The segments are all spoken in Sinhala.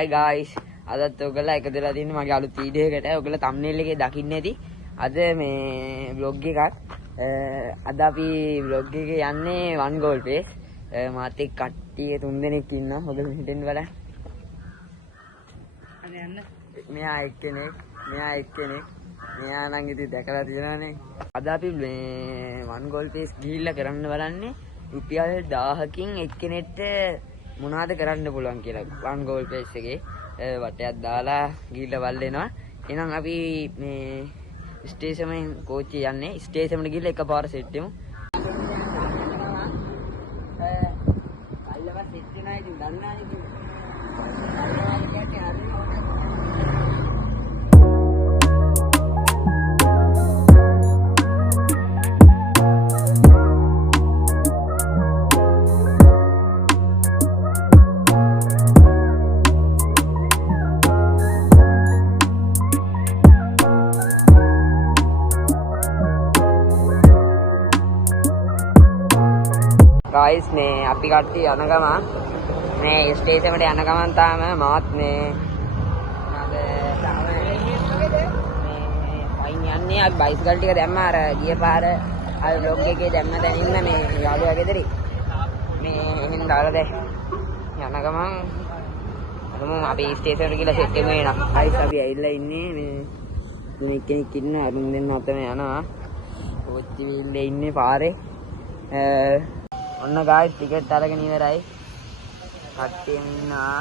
Hi guys, අදත් ඔයගොල්ලෝ එකතු වෙලා තින්නේ මගේ අලුත් වීඩියෝ එකකට. ඔයගොල්ලෝ thumbnail එකේ දකින්න ඇති. අද මේ vlog එකක්. අද අපි vlog එකේ යන්නේ one goal pace. මාත් එක්ක කට්ටිය 3 දෙනෙක් ඉන්නවා. ඔයගොල්ලෝ හිටින්න බලන්න. අද යන්න. මෙයා එක්කෙනෙක්. මෙයා නම් ඉතින් දැකලා තියෙනවානේ. අද අපි මේ one goal pace ගිහිල්ලා කරන්න බලන්නේ රුපියල් 1000කින් එක්කෙනෙක්ට මොනවද කරන්න පුළුවන් කියලා one goal pace එකේ වටයක් දාලා ගිහිල්ලා වල් වෙනවා. එහෙනම් අපි මේ ස්ටේෂන් එකෙන් කෝච්චි යන්නේ. ස්ටේෂන් එකට ගිහිල්ලා එකපාර සෙට් වෙමු. කල්ලවත් සෙට් වෙනා ඉතින් දන්නානේ ඉතින්. guys මේ අපි කට්ටිය යන ගමන් මේ ස්ටේෂන් එකට යන ගමන් තාම මාත් මේ වයින් යන්නේ අපි බයිසිකල් ටික දැම්ම අර ගිය පාර අර vlog එකේ දැම්ම දැනින්න මේ යාළුවා ගෙදරේ මේ එහෙන් දාලා දැන් යන ගමන් අරමු අපි ස්ටේෂන් එකට ගිහලා සෙට් වෙමු එනවා. guys අපි ඇවිල්ලා ඉන්නේ මේ තුනෙක් කෙනෙක් ඉන්න අරුන් දෙන්න අතම යනවා. කෝච්චි විල්ලේ ඉන්නේ පාරේ. ඔන්න guys ටිකට් අරගෙන ඉවරයි. කට්ටිය ඉන්නවා.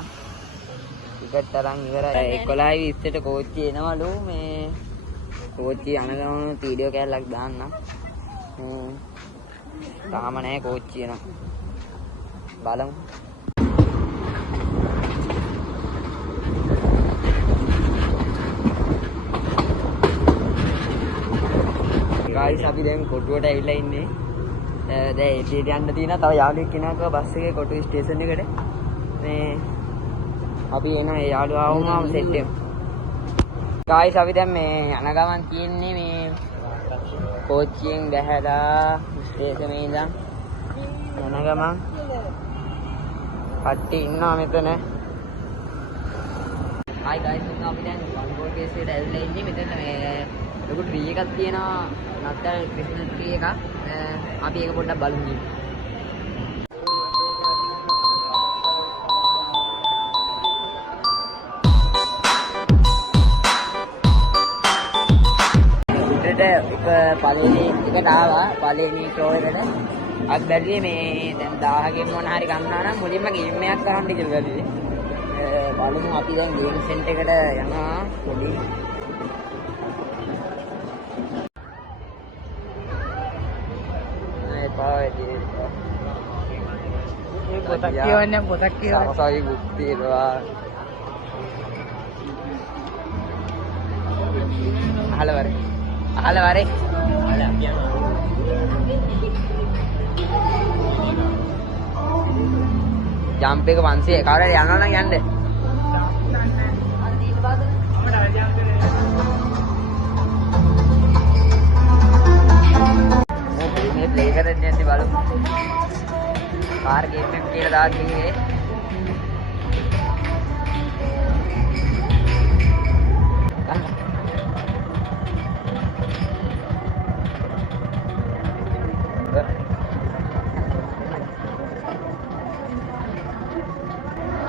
ටිකට් අරන් ඉවරයි. 11:20ට කෝච්චි එනවලු. මේ කෝච්චි යන ගමන් වීඩියෝ කෑල්ලක් දාන්නම්. තාම නැහැ කෝච්චි එනවා. බලමු. guys අපි දැන් කොටුවට ඇවිල්ලා ඉන්නේ. දැන් එළියට යන්න තියෙනවා. තව යාළුවෙක් කෙනෙක්ව බස් එකේ කොටුවේ ස්ටේෂන් එකට. මේ අපි එන ඒ යාළුවා වුණාම සෙට් වෙමු. guys අපි දැන් මේ යන ගමන් තියෙන්නේ මේ කෝච්චියෙන් බැහැලා ස්ටේෂන් එකේ ඉඳන් යන ගමන් කට්ටිය ඉන්නවා මෙතන. hi guys අපි දැන් one goal pace එකට ඇවිල්ලා ඉන්නේ. මෙතන මේ ලොකු ට්‍රී එකක් තියෙනවා. නත්තල් ක්‍රිස්මස් ට්‍රී එකක්. අපි ඒක පොඩ්ඩක් බලමු. උඩට එක පළවෙනි එකට ආවා. පළවෙනි ෂෝ එකට අපි බැලුවේ මේ දැන් 1000කින් මොන හරි ගන්නවා නම් මුලින්ම ගේම් එකක් කරන්න කියලා බැලුවේ. බලමු අපි දැන් ගේම් සෙන්ටර් එකට යනවා පොඩි. පොතක් කියවන්නේ පොතක් කියවන්නේ සාසාවි බුද්ධි ඒවා අහලවරේ ජම්ප් එක 500 කාටද යනවා නම් යන්න. මේ ප්ලේ කරන්න යන්නේ බලමු. කාර් ගේම් එක කියලා දාගෙන ඉන්නේ.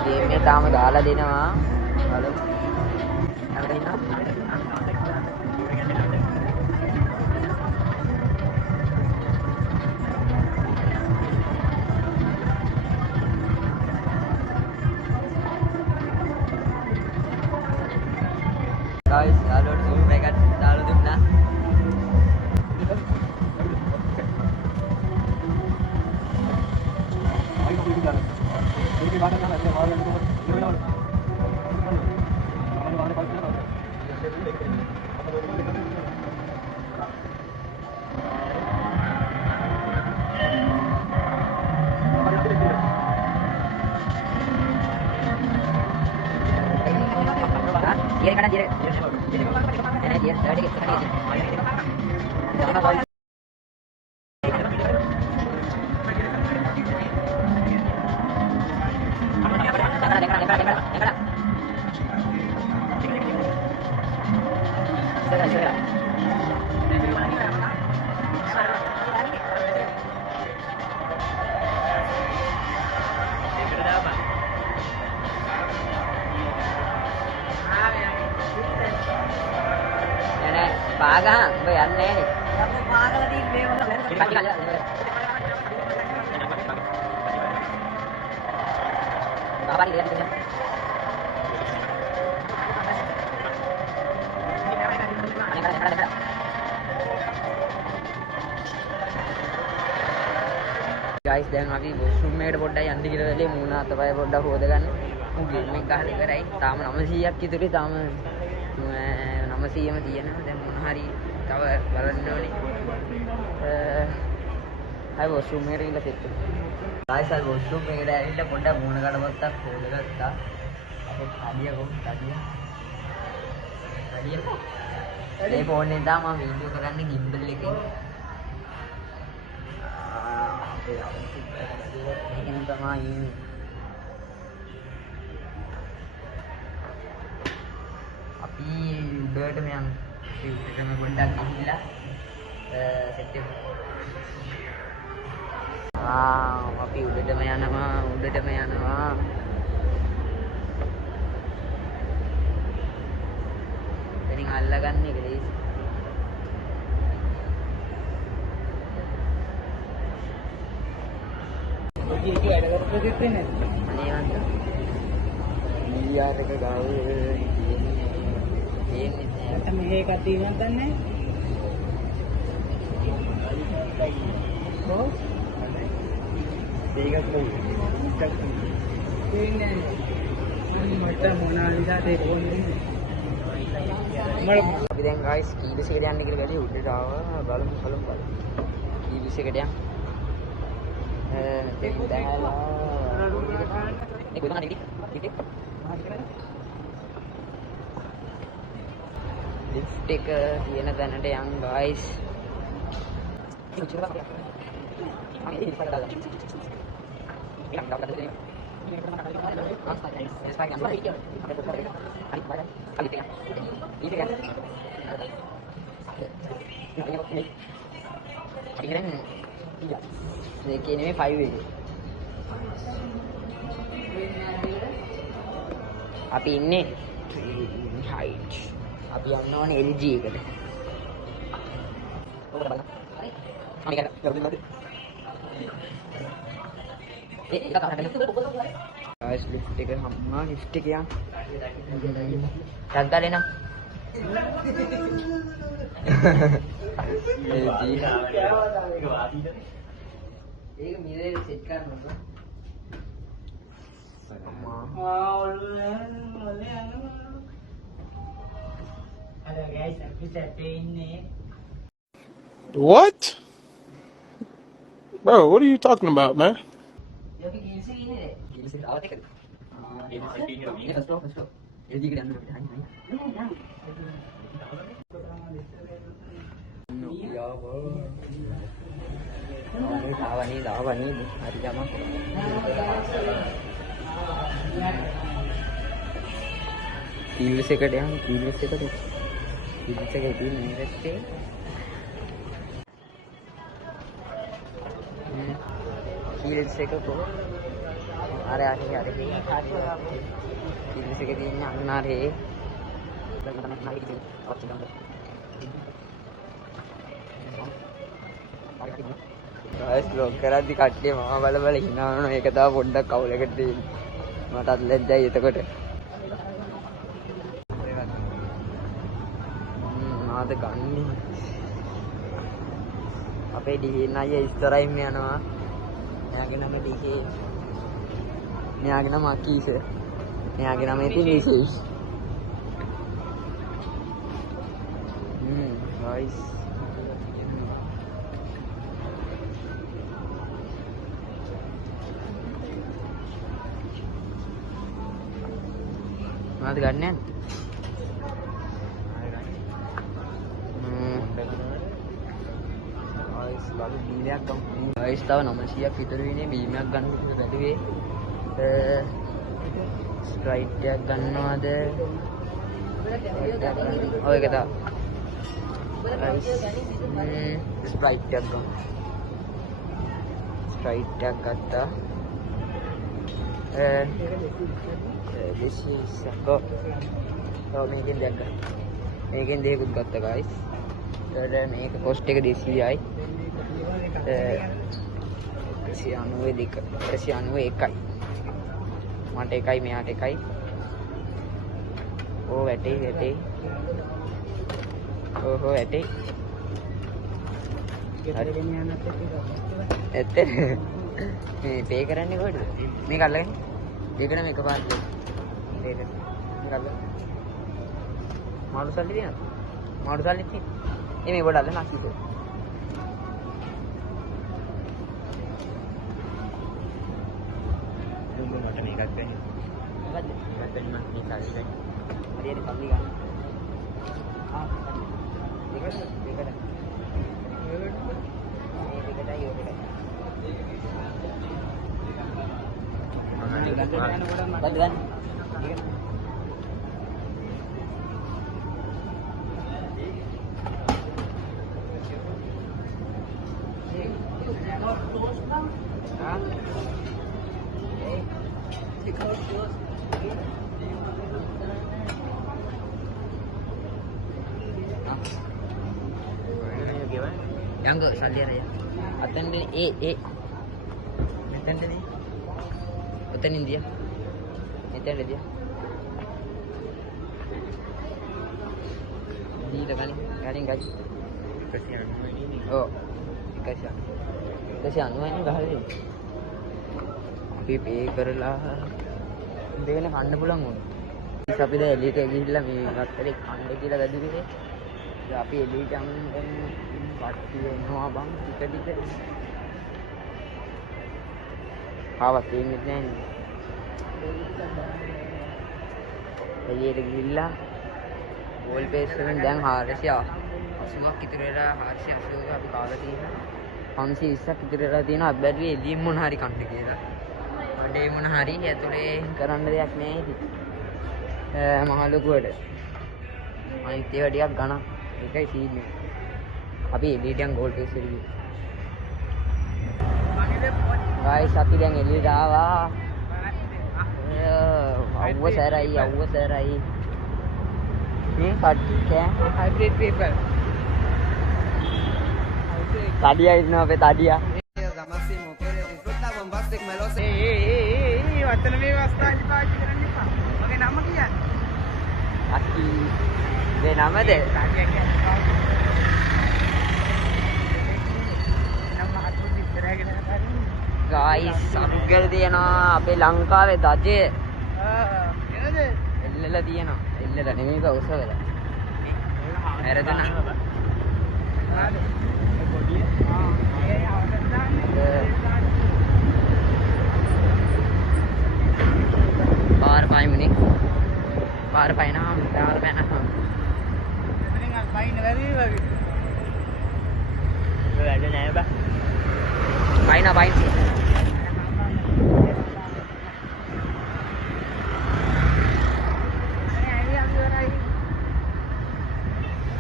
ගේම් එක තාම දාලා දෙනවා. බලමු. අපිට ඉන්නවා. guys යාළුවෝ zoom එකක් දාලා දුන්නා. Dia kanan dia. Dia tadi kita පාගහන් ඔබ යන්නේ නෑනේ. අපි පාගලා තියෙන්නේ මේ මොකද? बाबा guys දැන් අපි වොෂ්රූම් එකට පොඩ්ඩක් යන්න කියලා වෙලේ මූණ අතපය පොඩ්ඩක් හොදගන්න. ගේම් එක ගහලා ඉවරයි. තාම 900ක් ඉතුරුයි. තාම 900ම තියෙනවා. දැන් මොන හරි තව බලන්න ඕනේ. හයි වොෂ්රූම් එකට ගිහලා සෙට් වෙනවා. guys අර වොෂ්රූම් එකට ඇවිල්ලා පොඩ්ඩක් මූණ කඩපොත්තක් හොදගත්තා. අපේ කඩිය කොහොමද කඩිය? මේ ෆෝන් එකෙන් තමයි මම වීඩියෝ කරන්නේ gimbal එකෙන්. මේකෙන් තමයි ඉන්නේ. අපි උඩටම යමු. උඩටම පොඩ්ඩක් ගිහිල්ලා සෙට් එක. අපි උඩටම යනවා. එතනින් අල්ලගන්න එක ලේසි. ये जो ऐड कर देते हैं नहीं आता यार का गाँव ये नहीं है का तीन आता नहीं तो देखा तो तीन मटर मोनालिसा दे कौन අපි දැන් guys කීවිස් එකට යන්න කියලා ගලිය උඩට ආවා බලමු කීවිස් එකට යන්න ලිෆ්ට් එක තියෙන තැනට යන් guys. මේකේ නෙමෙයි 5 එකේ. අපි ඉන්නේ height. අපි යන්න ඕනේ LG එකට. ඔබට බලන්න. මේක කරලා ඒක තමයි. guys lift එක හම්මා lift එක යන්. ටග්ගා දෙන්න. ඒක මිරේ සෙට් කරන්න ඕන. What? Bro, what are you talking about, man? Dawani hari jama kීවිස් එකට යන්න කීවිස් එකට තියෙන ඉරත්තේ කීවිස් එක කො අර කීවිස් එක තියෙන අන්නාරේ guys vlog කරද්දි කට්ටිය මම බල hina වෙනවා. ඒක තමයි පොඩ්ඩක් කවුලකට තියෙන්නේ. මටත් ලැජ්ජයි එතකොට. මාද ගන්නේ. අපේ ඩිහින් අයියා ඉස්සරහින් යනවා. එයාගේ නම ඩිහේ. මෙයාගේ නම අකීස. මෙයාගේ නම ඉතින් විශේෂ. guys මොනවද ගන්න යන්නේ? බීමයක් ගමු. guys තව 900ක් විතර වෙන්නේ බීමයක් ගන්න විතර බැලුවේ. ස්ප්‍රයිට් එකක් ගන්නවද? ඔය එක තමයි. guys ස්ප්‍රයිට් එකක් ගමු. ස්ප්‍රයිට් එකක් ගත්තා. this is a go. So මේකෙන් දෙයක් ගන්න. මේකෙන් දෙකකුත් ගත්තා guys. මේක කොස්ට් එක 200යි. 191. මට එකයි මෙයාට එකයි. ඕ වැටේ. ඕහෝ වැටේ. ඇත්ත මේ පේ කරන්නේ කොහෙද? මේක අල්ලගෙන. මේකන මේක පාස් දෙන්න. මේක අල්ලගෙන. මාළු සල්ලි දෙනවා. මාළු සල්ලි තියෙන්නේ. මේ ගොඩ අල්ලන අකිත. මට මේකක් දෙන්න. මොකද්ද? මට දෙන්න මම මේ සල්ලි දෙන්න. හරියට සල්ලි ගන්න. මේකට. Yang salli aja. Attend Attend ni. Attend dia. Attend dia. Di depan ni. Garing. Kasihan ini. Oh. Kasihan ini garing. අපි පේ කරලා දෙවෙන කන්න පුළුවන් වුණා. ඉතින් අපි දැන් එළියට ගිහිල්ලා මේ රත්තරේ කන්න කියලා වැදුවේ. ඉතින් අපි එළියට යන්න පට්ටි වෙනවා බං ටික. ආවත් එන්නේ නැහැ. එළියට ගිහිල්ලා ගෝල් පේස් එකෙන් දැන් 480ක් ඉතුරු වෙලා 480ක අපි කාලා තියෙනවා. 520ක් ඉතුරු වෙලා තියෙනවා. අපි බැලුවේ එළියෙන් මොන හරි කන්න කියලා. අඩේ මොන හරි ඇතුලේ කරන්න දෙයක් නෑ ඉතින්. මහලුකුවට. අනිත් ඒවා ටිකක් ගණන්. ඒකයි සීන් එක. අපි එළියට යන් ගෝල් පේස් එකට. ගයිස් අපි දැන් එළියට ආවා. අවුව සැරයි. මේ කට්ටි කෑ හයිබ්‍රිඩ් පේපර්. තඩියා ඉන්නවා අපේ තඩියා. වචන මේ වස්තාලි පාවිච්චි කරන්න එපා. මගේ නම කියන්නේ. අක්කි. මේ නමද? ගයිස් සම්ගල් තියනවා අපේ ලංකාවේ දජය. එනද? එල්ලලා තියනවා. එල්ලලා නෙමෙයි බා උසවලා. හැරදුනා. පාර පයිමුනේ. පාර පයින්නම්. එතනින් අර පයින් වැඩි වගේ. වැඩ නෑ බා. පයින්.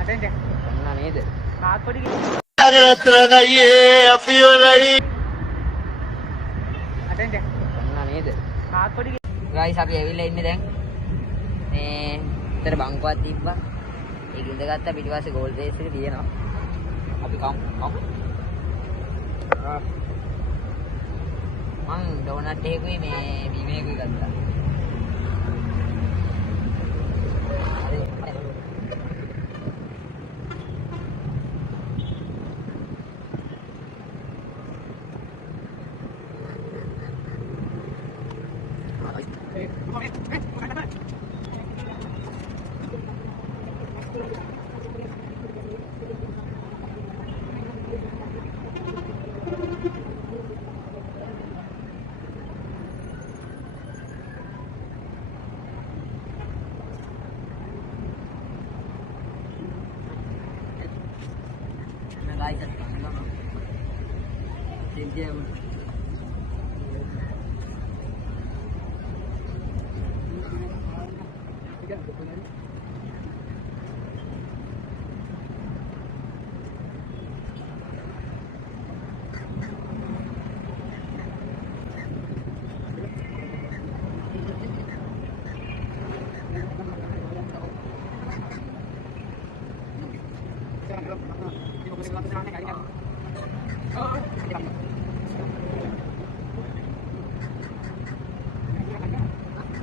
අතෙන්ද? ඔන්න නේද? කාත් පොඩි අතෙන්ද? ඔන්න නේද? කාත් පොඩි ගයිස් අපි ඇවිල්ලා ඉන්නේ දැන්. මේ විතර බංකුවක් තිබ්බා. ඒක ඉඳගත්තා පිටිපස්සේ ගෝල් පේස් එක තියෙනවා. අපි කමු. මං ඩෝනට් එකකුයි මේ බීමේකුයි ගත්තා.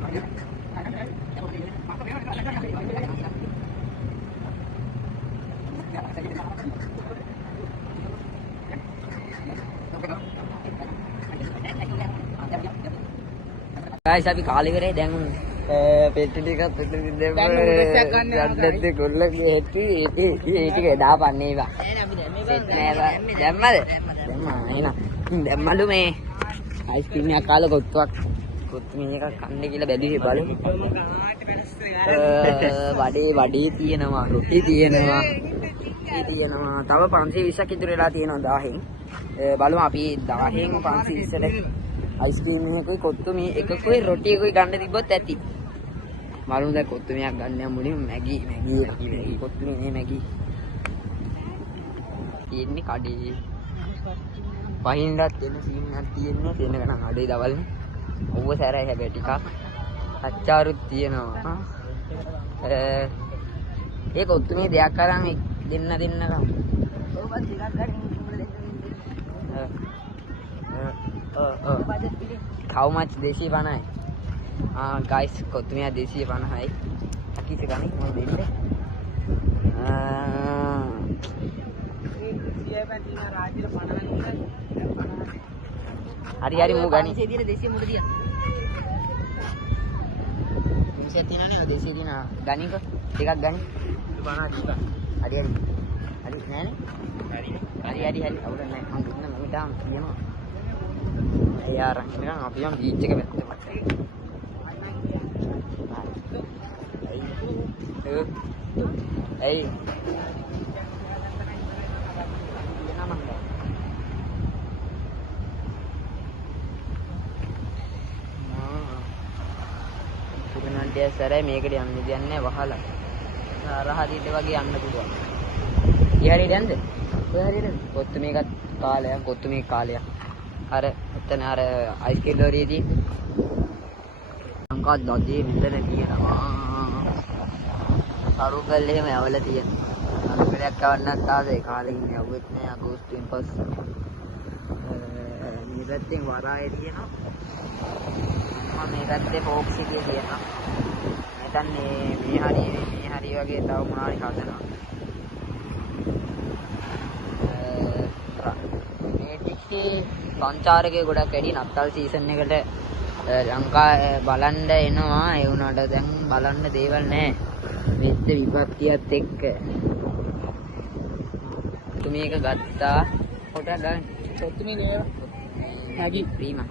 guys අපි කාලේ ඉවරයි දැන් පෙට්ටි ටිකක් පෙට්ටි දෙන්න දැන් උදෙස්යක් ගන්න යනවා ගන්නත් කොල්ලගේ හැටි ඒ ටික දාපන්නේ ඒවා දැම්මද දැම්මා එහෙනම් දැම්මලු මේ අයිස්ක්‍රීම් එකක් කාලා කොත්තුවක් කොත්තු මේක කන්නේ කියලා බැලුවේ බලමු වඩේ තියෙනවා රොටි තියෙනවා තව 520ක් ඉතුරු වෙලා තියෙනවා 1000න් බලමු අපි 1000න් 520ට අයිස්ක්‍රීම් එකකුයි කොත්තු මේ එකකුයි රොටි එකකුයි ගන්න තිබ්බොත් ඇති බලමු දැන් කොත්තු මේක් ගන්න යමු මුලින්ම මැගි කොත්තු මේ මැගි තියෙන්නේ කඩේ පහින්දත් එන සීන්නක් තියෙන්නේ දෙන ගණන් අඩේ දවල්නේ ඔව්ව සැරයි හැබැයි ටිකක් අච්චාරුත් තියෙනවා ඒ කොත්තු මේ දෙයක් අරන් දෙන්න ගමු ඔව් ටිකක් ගන්න how much 250යි guys කොත්තුමියා 250යි කිසි ගණන් මම දෙන්නේ hari mau gani saya desi mau dia saya tina desi tina gani kok tiga gani mana juga hari nene hari udah naik angkutnya mami dam iya no ya orang ini kan ngapain beach ke betul hey dia සරයි මේකට යන්න දෙන්නේ වහලා රහදීට වගේ යන්න පුළුවන්. ඒ හරියට යන්නද? ඔය හරියට කොත්තු මේකත් කාලයක් කොත්තු මේ කාලයක්. අර එතන අර අයිස්ක්‍රීම් ලෝරියේදී ලංකා දොඩේ මෙතන තියෙනවා. අරුකල් එහෙම යවලා තියෙනවා. අරුකලයක් කවන්නත් ආසේ කාලේ ඉන්නේ අවුත් නෑ අගෝස්තුවෙන් පස්සේ. මේ පැත්තෙන් වරායේ තියෙනවා. මම මේ පැත්තේ ෆෝක්ස් එකේ තියෙනවා. මේ හරි වගේ තව මොනවාරි හදනවා. මේ ටිකේ සංචාරකයේ ගොඩක් වැඩි නත්තල් සීසන් එකට ලංකා බලන්න එනවා. ඒ වුණාට දැන් බලන්න දේවල් නැහැ. වෙච්ච විපත්තියත් එක්ක. මේක ගත්තා. පොඩක් ගන්න. කොත්තුමේ නේද? නැගි ප්‍රීමා.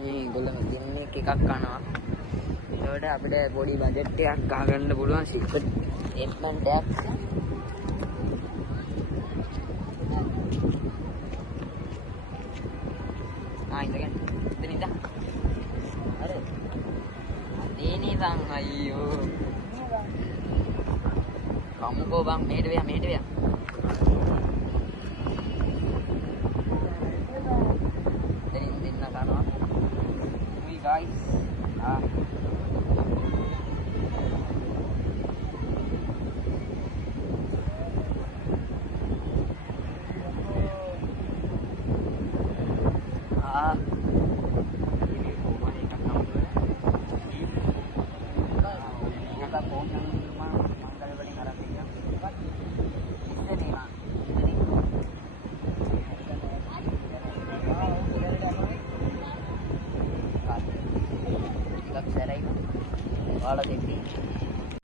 මේ ගොල්ලෝ දෙන්නේ එකක් කනවා. ඒකට අපිට පොඩි බජට් එකක් ගහගන්න පුළුවන් සික්කට් ස්ටේට්මන්ට් එකක්. ඉඳගෙන එතන ඉඳ. අර අදේනේ බං අයියෝ. කමුකෝ බං මේට වෙයා. දෙන්න කනවා. We guys.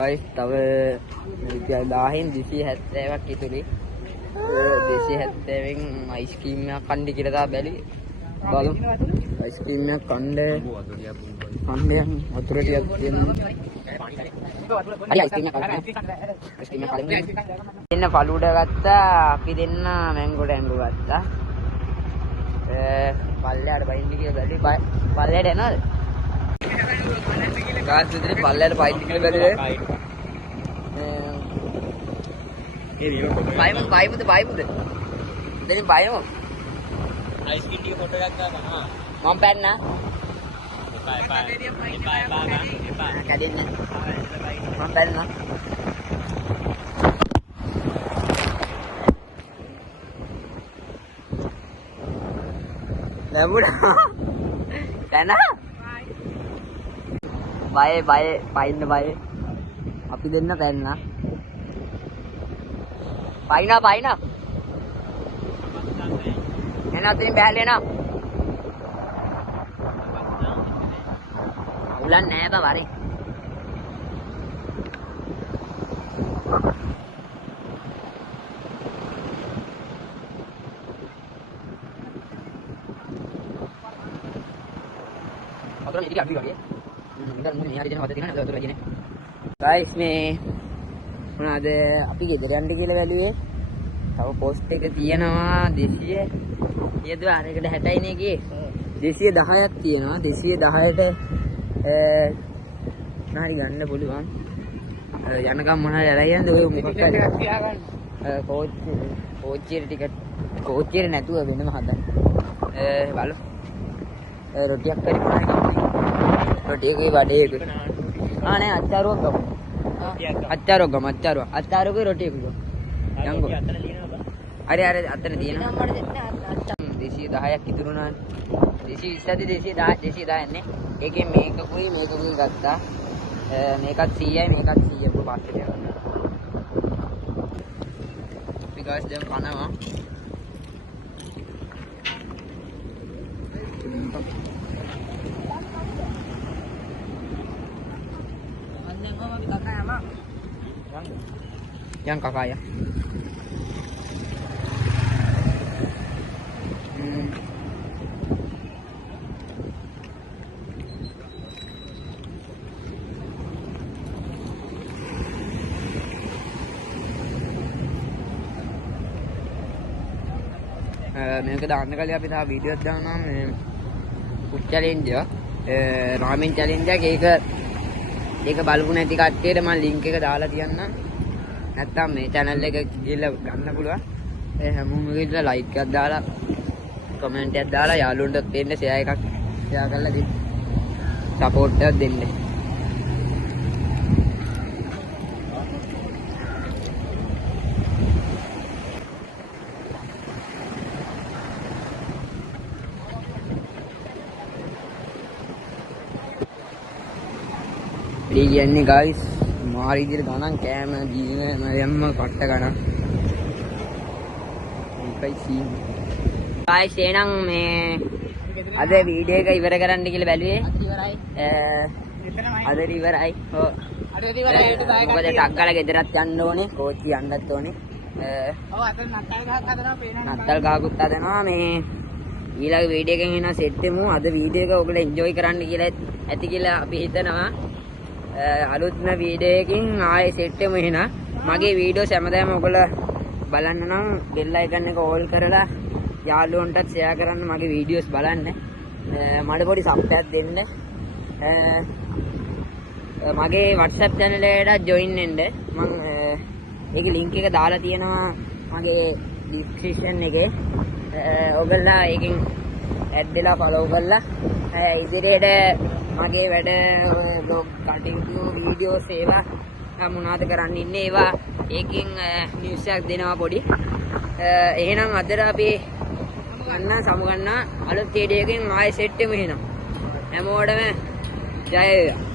guys තව රුපියල් 1000න් 270ක් ඉතුරුයි. 270න් අයිස්ක්‍රීම් එකක් කන්න කියලා තා බැලුවේ. බලමු අයිස්ක්‍රීම් එකක් කන්න වතුර ටිකක් තියෙනවා. හරි අයිස්ක්‍රීම් එකක් දෙන්න ෆලුඩා ගත්තා. අපි දෙන්න මැංගෝ ටැංගෝ ගත්තා. පල්ලයට බයින්ද කියලා බැලුවේ. පල්ලයට යනවද? ගාස් විතරේ පල්ලයට බයින්ද කියලා බැලුවේ. බයිමුද දැන් බයිමු අයිස්ක්‍රීම් ටික ෆොටෝ එකක් ගන්නවා මම පැන්නා එපා කැඩෙන්න මම පැන්නා ලැබුණා දැන් බය පයින්න බය. අපි දෙන්න පැන්න. පයින්න. එන අතින් බැලේ නා. උලන් නෑ බා වරේ. guys මේ මොනවාද අපි ගෙදර යන්න කියලා බැලුවේ. තව පෝස්ට් එක තියෙනවා 200 ඊයද අරකට 60යි නේ ගියේ. 210ක් තියෙනවා. 210ට නාරි ගන්න පුළුවන්. යනකම් මොනවාද ඇරයන්ද ඔය මොකක්ද කෝච්චියට ටිකට් කෝච්චියට නැතුව වෙනම හදන්න. බලමු. රොටියක් කරේ රොටියකේ වඩේක නෑ අච්චාරුවක් ගමු. අච්චාරුවක රොටියක ගමු. යංගෝ හරි අතන තියෙනවා 210ක් ඉතුරුනානේ. 220ද 210 නේ. ඒකෙන් මේකකුයි ගත්තා. මේකත් 100යි මේකත් 100ක් පස්සේ යනවා. because දැන් කනවා. Yang kakak ya. මේක දාන්න කලින් අපි තා වීඩියෝස් දානවා මේ ෆුඩ් චැලෙන්ජ් රාමෙන් චැලෙන්ජ් එක ඒක බලපු නැති කට්ටියට මම ලින්ක් එක දාලා තියන්නම්. නැත්තම් මේ channel එක ගිහලා ගන්න පුළුවන්. ඒ හැමෝම ගිහලා like එකක් දාලා comment එකක් දාලා යාළුවන්ට දෙන්න share කරලා දෙන්න. support එකක් දෙන්න. කියන්නේ guys මාරි විදිහට ගණන් කෑම දීම යම්ම කට්ට ගණන් මේකයි සීන් guys එහෙනම් මේ අද වීඩියෝ එක ඉවර කරන්න කියලා බැලුවේ අද ඉවරයි ඔව් අද ඉවරයි ඒකට දායකයෙක් මොකද ටක්කල ගෙදරත් යන්න ඕනේ කෝච්චි යන්නත් ඕනේ ඔව් අද නත්තල් ගහක් හදනවා පේනවා නත්තල් ගහකුත් හදනවා මේ ඊළඟ වීඩියෝ එකෙන් එනවා සෙට් වෙමු අද වීඩියෝ එක ඔයගොල්ලෝ එන්ජොයි කරන්න කියලා ඇති කියලා අපි හිතනවා අලුත්ම වීඩියෝ එකකින් ආයේ සෙට් වෙමු එහෙනම් මගේ වීඩියෝස් හැමදාම ඔයගොල්ලෝ බලන්න නම් බෙල් අයිකන් එක ඕල් කරලා යාළුවන්ටත් ෂෙයා කරන්න මගේ වීඩියෝස් බලන්න මට පොඩි සබ් එකක් දෙන්න මගේ WhatsApp channel එකට join වෙන්න මම ඒකේ link එක දාලා තියෙනවා මගේ description එකේ ඔයගොල්ලෝ ඒකෙන් add වෙලා follow කරලා ඉදිරියට මගේ වැඩ vlog කටයුතු වීඩියෝස් ඒවා මොනවද කරන්න ඉන්නේ ඒවා ඒකෙන් නිවුස් එකක් දෙනවා පොඩි එහෙනම් අදට අපි සමු ගන්න අලුත් වීඩියෝ එකකින් ආයෙ සෙට් වෙමු එහෙනම් හැමෝටම ජය වේවා